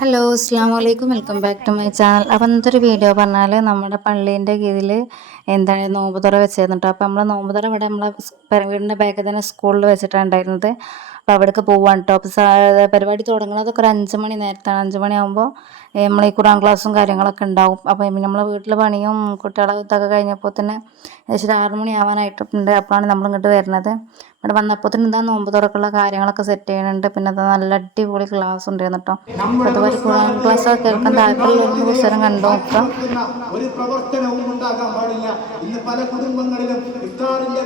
Hello അസ്സാം വലൈക്കും welcome back to my channel. അപ്പോൾ ഇന്നത്തെ ഒരു വീഡിയോ പറഞ്ഞാൽ നമ്മുടെ പള്ളീൻ്റെ കീഴിൽ എന്താണ് നോമ്പ് തുറ വെച്ചിരുന്നു കേട്ടോ. അപ്പോൾ നമ്മൾ നോമ്പ് തുറ ഇവിടെ നമ്മളെ വീടിൻ്റെ ബാക്കിൽ തന്നെ സ്കൂളിൽ വെച്ചിട്ടാണ് ഉണ്ടായിരുന്നത്. അപ്പോൾ അവിടേക്ക് പോവാണ് കേട്ടോ. അപ്പോൾ പരിപാടി തുടങ്ങുന്നതൊക്കെ ഒരു 5 മണി നേരത്താണ്. 5 മണിയാകുമ്പോൾ നമ്മൾ ഈ ഖുർആൻ ക്ലാസ്സും കാര്യങ്ങളൊക്കെ ഉണ്ടാവും. അപ്പോൾ നമ്മളെ വീട്ടിൽ പണിയും കുട്ടികളെ ഇതൊക്കെ കഴിഞ്ഞപ്പോൾ തന്നെ ഏകദേശം 6 മണി ആവാനായിട്ടുണ്ട്. അപ്പോഴാണ് നമ്മളിങ്ങോട്ട് വരുന്നത്. ഇവിടെ വന്നപ്പോൾ തന്നെ എന്താ നോമ്പ് തുറക്കുള്ള കാര്യങ്ങളൊക്കെ സെറ്റ് ചെയ്യുന്നുണ്ട്. പിന്നെ അത് നല്ല അടിപൊളി ക്ലാസ് ഉണ്ടായിരുന്നു കേട്ടോ. അതുപോലെ ഖുർആൻ ക്ലാസ് ഒക്കെ കേൾക്കാൻ താല്പര്യമുള്ളവർക്ക് പുസ്തകം കണ്ടു നോക്കാം. ഒരു പ്രവർത്തനവും ഉണ്ടാകാൻ പാടില്ല. ഇന്ന് പല കുടുംബങ്ങളിലും ഇഫ്താറിന്റെ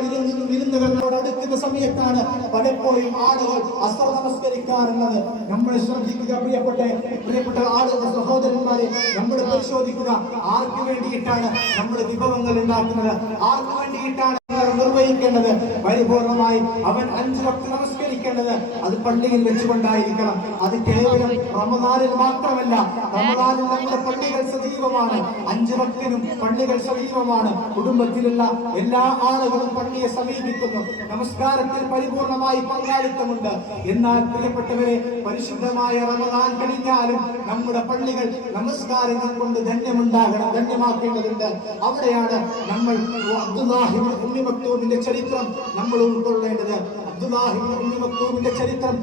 വിരുന്നുകളോട് അടുക്കുന്ന സമയത്താണ് പലപ്പോഴും ആളുകൾ അസ്ർ നമസ്കരിക്കാറുള്ളത്. നമ്മൾ ശ്രദ്ധിക്കുക പ്രിയപ്പെട്ട ആളുകൾ, സഹോദരന്മാരെ, നമ്മൾ പരിശോധിക്കുക ആർക്ക് വേണ്ടിയിട്ടാണ് നമ്മൾ വിഭവങ്ങൾ ഉണ്ടാക്കുന്നത്, ആർക്ക് വേണ്ടിയിട്ടാണ് നിർവഹിക്കേണ്ടത്. പരിപൂർണമായി അവൻ 5 വക്ത് നമസ്കരിക്കേണ്ടത് അത് പള്ളിയിൽ വെച്ചുകൊണ്ടായിരിക്കണം. അത് കേവലം റമദാനിൽ മാത്രമല്ല, റമദാനിൽ നമ്മുടെ പള്ളികൾ സജീവമാണ്. 5 വക്തിനും പള്ളികൾ സജീവമാണ്. കുടുംബത്തിലുള്ള എല്ലാ ആളുകളും പള്ളിയെ സമീപിക്കുന്നു. നമസ്കാരത്തിൽ പരിപൂർണമായി പങ്കാളിത്തമുണ്ട്. എന്നാൽ പ്രിയപ്പെട്ടവരെ, പരിശുദ്ധമായ റമദാൻ കഴിഞ്ഞാലും നമ്മുടെ പള്ളികൾ നമസ്കാരങ്ങൾ കൊണ്ട് ധന്യമാക്കേണ്ടതുണ്ട്. അവിടെയാണ് നമ്മൾ അബ്ദുല്ലാഹി ഇബ്നു ഉമ്മി മക്തൂമിന്റെ ചരിത്രം നമ്മൾ ഉൾക്കൊള്ളേണ്ടത്. അബ്ദുല്ലാഹി ഇബ്നു ഉമ്മി മക്തൂമിന്റെ ചരിത്രം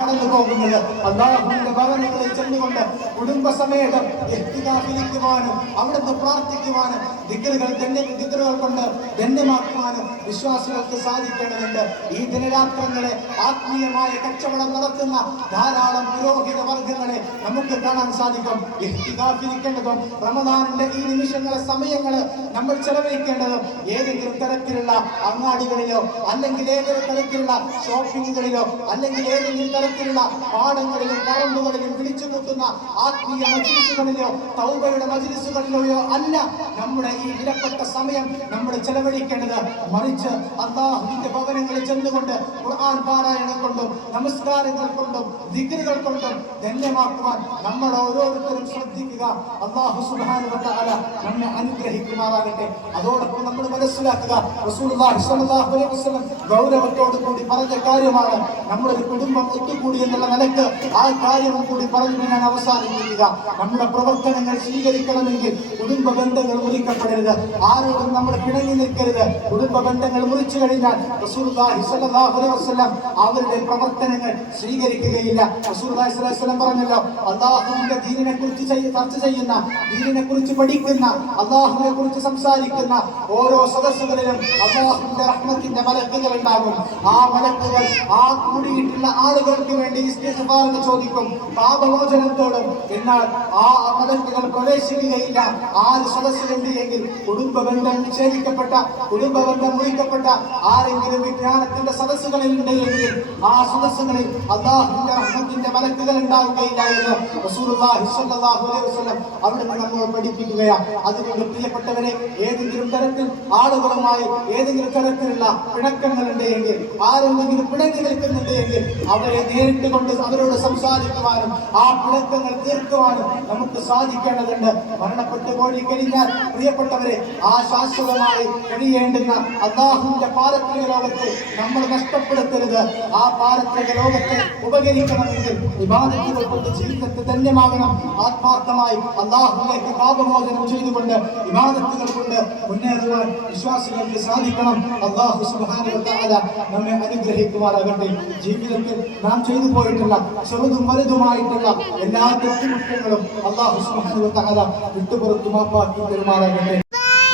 കടന്നു പോകുന്നത് അല്ലാഹുവിന്റെ ഭവനങ്ങളിൽ ചെന്നുകൊണ്ട് കുടുംബസമേതം ഇഹ്തികാഫിലിക്കുവാനും അവിടുന്ന് പ്രാർത്ഥിക്കുവാനും ദിക്റുകൾ കൊണ്ട് ധന്യമാക്കുവാനും വിശ്വാസികൾക്ക് സാധിക്കേണ്ടതുണ്ട്. ഈ ദിനരാത്രങ്ങളെ ആത്മീയമായ കച്ചവടം നടത്തുന്ന ധാരാളം പുരോഹിത വർഗങ്ങളെ നമുക്ക് കാണാൻ സാധിക്കും. ഇഹ്തികാഫിലിക്കേണ്ടതും റമദാനിന്റെ ഈ നിമിഷങ്ങളെ സമയങ്ങള് നമ്മൾ ചെലവഴിക്കേണ്ടതും ഏതെങ്കിലും തരത്തിലുള്ള അങ്ങാടികളിലോ അല്ലെങ്കിൽ ഏതെങ്കിലും തരത്തിലുള്ള ഷോപ്പിങ്ങുകളിലോ അല്ലെങ്കിൽ ഏതെങ്കിലും തരത്തിലുള്ള പാടങ്ങളിലും പറമ്പുകളിലും വിളിച്ചുകൂട്ടുന്ന ആത്മീയ മജ്‌ലിസുകളിലോ തൗബയുടെ മജ്‌ലിസുകളിലോ അല്ല നമ്മുടെ ഈ വിലപ്പെട്ട സമയം നമ്മൾ ചെലവഴിക്കേണ്ടത്. മറിച്ച് അല്ലാഹുവിന്റെ ഭവനങ്ങളിൽ ചെന്നുകൊണ്ട് ഖുർആൻ പാരായണം കൊണ്ടും നമസ്കാരങ്ങൾ കൊണ്ടും ദിക്റുകൾ കൊണ്ടും ധന്യമാക്കുവാൻ നമ്മൾ ഓരോരുത്തരും ശ്രദ്ധിക്കുക. അല്ലാഹു സുബ്ഹാനഹു വ തആല നമ്മെ അനുഗ്രഹിക്കുമാറാകട്ടെ. അതോടൊപ്പം നമ്മൾ മനസ്സിലാക്കുക, റസൂലുള്ളാഹി സ്വല്ലല്ലാഹു അലൈഹി വസല്ലം ഗൗരവത്തോടു കൂടി പറഞ്ഞ കാര്യമാണ്. നമ്മളൊരു കുടുംബം ഒത്തുകൂടി എന്നുള്ള നിലക്ക് ആ കാര്യവും കൂടി പറഞ്ഞു ഞാൻ അവസാനിപ്പിക്കുക. നമ്മുടെ പ്രവർത്തനങ്ങൾ സ്വീകരിക്കണമെങ്കിൽ കുടുംബ ബന്ധങ്ങൾ മുറിക്കപ്പെടരുത്. ആരോടും നമ്മൾ പിണങ്ങി നിൽക്കരുത്. കുടുംബ ബന്ധങ്ങൾ മുറിച്ചു കഴിഞ്ഞാൽ റസൂലുള്ളാഹി സ്വല്ലല്ലാഹു അലൈഹി വസല്ലം അവരുടെ പ്രവർത്തനങ്ങൾ സ്വീകരിക്കുകയില്ല. റസൂലുള്ളാഹി സ്വല്ലല്ലാഹു അലൈഹി വസല്ലം പറഞ്ഞല്ലോ, അല്ലാഹുവിന്റെ ദീനിനെ കുറിച്ച് ചർച്ച ചെയ്യുന്ന, ദീനിനെ കുറിച്ച് പഠിക്കുന്ന, അല്ലാഹുവിനെ കുറിച്ച് സംസാരിക്കുന്ന ഓരോ സദസ്സുകളിലും അല്ലാഹുവിന്റെ റഹ്മത്തിന്റെ മലക്കുകൾ ഉണ്ടാകും. ആ മലക്കുകൾ ആ കൂടിയിട്ടുള്ള ആളുകൾക്ക് വേണ്ടി ഇസ്തിഗ്ഫാർ ചോദിക്കും, പാപമോചനത്തോടും. എന്നാൽ ആ മലക്കുകൾ പ്രവേശിക്കുകയില്ല. ആര് സദസ്സിലുണ്ട് എങ്കിൽ കുടുംബ ബന്ധം വിച്ഛേദിക്കപ്പെട്ട, കുടുംബ ബന്ധം മുറിക്കപ്പെട്ട ആരെങ്കിലും വിജ്ഞാനത്തിന്റെ സദസ്സുകളിൽ ഉണ്ട് എങ്കിൽ ആ സദസ്സുകളിൽ അല്ലാഹുവിന്റെ റഹ്മത്തിന്റെ മലക്കുകൾ ഉണ്ടാവുകയില്ല എന്ന് റസൂലുള്ളാഹി സ്വല്ലല്ലാഹു അലൈഹി വസല്ലം അവിടുന്ന് നമ്മൾ പഠിപ്പിക്കുകയാണ്. അതുകൊണ്ട് പ്രിയപ്പെട്ടവരെ, ഏതെങ്കിലും തരത്തിൽ ആളുകളുമായി ഏതെങ്കിലും തരത്തിലുള്ള പിണക്കങ്ങളുണ്ട് എങ്കിൽ, ആരെങ്കിലും പിണങ്ങി നിൽക്കുന്നുണ്ട് എങ്കിൽ അവരെ നേരിട്ട് കൊണ്ട് അവരോട് സംസാരിക്കുവാനും ആ പിണക്കങ്ങൾ തീർക്കുവാനും നമുക്ക് സാധിക്കേണ്ടതുണ്ട്. മരണപ്പെട്ടു പോയി കഴിഞ്ഞാൽ പ്രിയപ്പെട്ടവരെ, ആ ശാശ്വതമായി കഴിയേണ്ടുന്ന അല്ലാഹുവിന്റെ പാരത്രിക ലോകത്തെ നമ്മൾ നഷ്ടപ്പെടുത്തരുത്. ആ പാരത്രിക ലോകത്തെ ഉപകരിക്കണമെങ്കിൽ ഇബാദത്തുകൾ കൊണ്ട് ജീവിതത്തെ ധന്യമാകണം. ആത്മാർത്ഥമായി അല്ലാഹുവിലേക്ക് പാപമോചനം ചെയ്തുകൊണ്ട് ഇബാദത്തുകൾ കൊണ്ട് മുന്നേറുവാൻ വിശ്വാസികൾക്ക് സാധിക്കണം. അല്ലാഹു സുബ്ഹാനഹു വ തആല നമ്മെ അനുഗ്രഹിക്കുമാറാകട്ടെ. ജീവിതത്തിൽ നാം ചെയ്തു പോയിട്ടുള്ള ചെറുതും വലുതുമായിട്ടുള്ള എല്ലാ തെറ്റുകുറ്റങ്ങളും അല്ലാഹു സുബ്ഹാനഹു വ തആല വിട്ടുപുറത്തു മാപ്പാക്കി തരുമാറാകട്ടെ.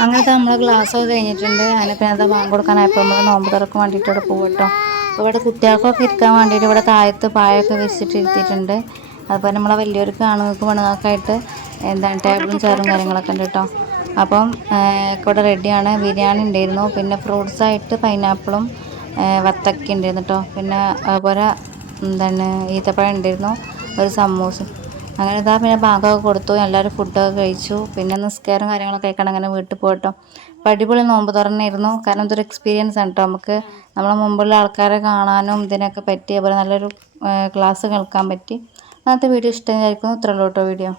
അങ്ങനത്തെ നമ്മളെ ക്ലാസ്സൊക്കെ കഴിഞ്ഞിട്ടുണ്ട്. അതിനെ പിന്നെ അത് ബാങ്ക് കൊടുക്കാനായപ്പോൾ നമ്മൾ നോമ്പ് തുറക്കാൻ വേണ്ടിയിട്ട് ഇവിടെ പോകട്ടോ. അപ്പോൾ ഇവിടെ കുട്ടികൾക്കൊക്കെ ഇരിക്കാൻ വേണ്ടിയിട്ട് ഇവിടെ താഴത്ത് പായൊക്കെ വിരിച്ചിട്ട് ഇരുത്തിയിട്ടുണ്ട്. അതുപോലെ നമ്മളെ വലിയവർക്ക് പെണ്ണുങ്ങൾക്ക് ആയിട്ട് എന്താണ് ടേബിളും ചെയറും കാര്യങ്ങളൊക്കെ ഉണ്ട് കേട്ടോ. അപ്പം ഇവിടെ റെഡിയാണ്. ബിരിയാണി ഉണ്ടായിരുന്നു, പിന്നെ ഫ്രൂട്ട്സായിട്ട് പൈനാപ്പിളും വത്തക്ക ഉണ്ടായിരുന്നു കേട്ടോ. പിന്നെ അതുപോലെ എന്താണ് ഈത്തപ്പഴം ഉണ്ടായിരുന്നു, ഒരു സമൂസയും. അങ്ങനെ ഇതാ പിന്നെ ബാങ്കൊക്കെ കൊടുത്തു, എല്ലാവരും ഫുഡൊക്കെ കഴിച്ചു. പിന്നെ നിസ്കാരം കാര്യങ്ങളൊക്കെ കഴിക്കണം. അങ്ങനെ വീട്ടിൽ പോയിട്ടോ. അപ്പോൾ അടിപൊളി നോമ്പ് തുറന്നിരുന്നു. കാരണം ഇതൊരു എക്സ്പീരിയൻസ് ആണ് കേട്ടോ. നമുക്ക് നമ്മളെ മുമ്പുള്ള ആൾക്കാരെ കാണാനും ഇതിനൊക്കെ പറ്റി, അതുപോലെ നല്ലൊരു ക്ലാസ് കേൾക്കാൻ പറ്റി. അങ്ങനത്തെ വീഡിയോ ഇഷ്ടമായിരിക്കുന്നു. ഇത്രയുള്ളൂ കേട്ടോ വീഡിയോ.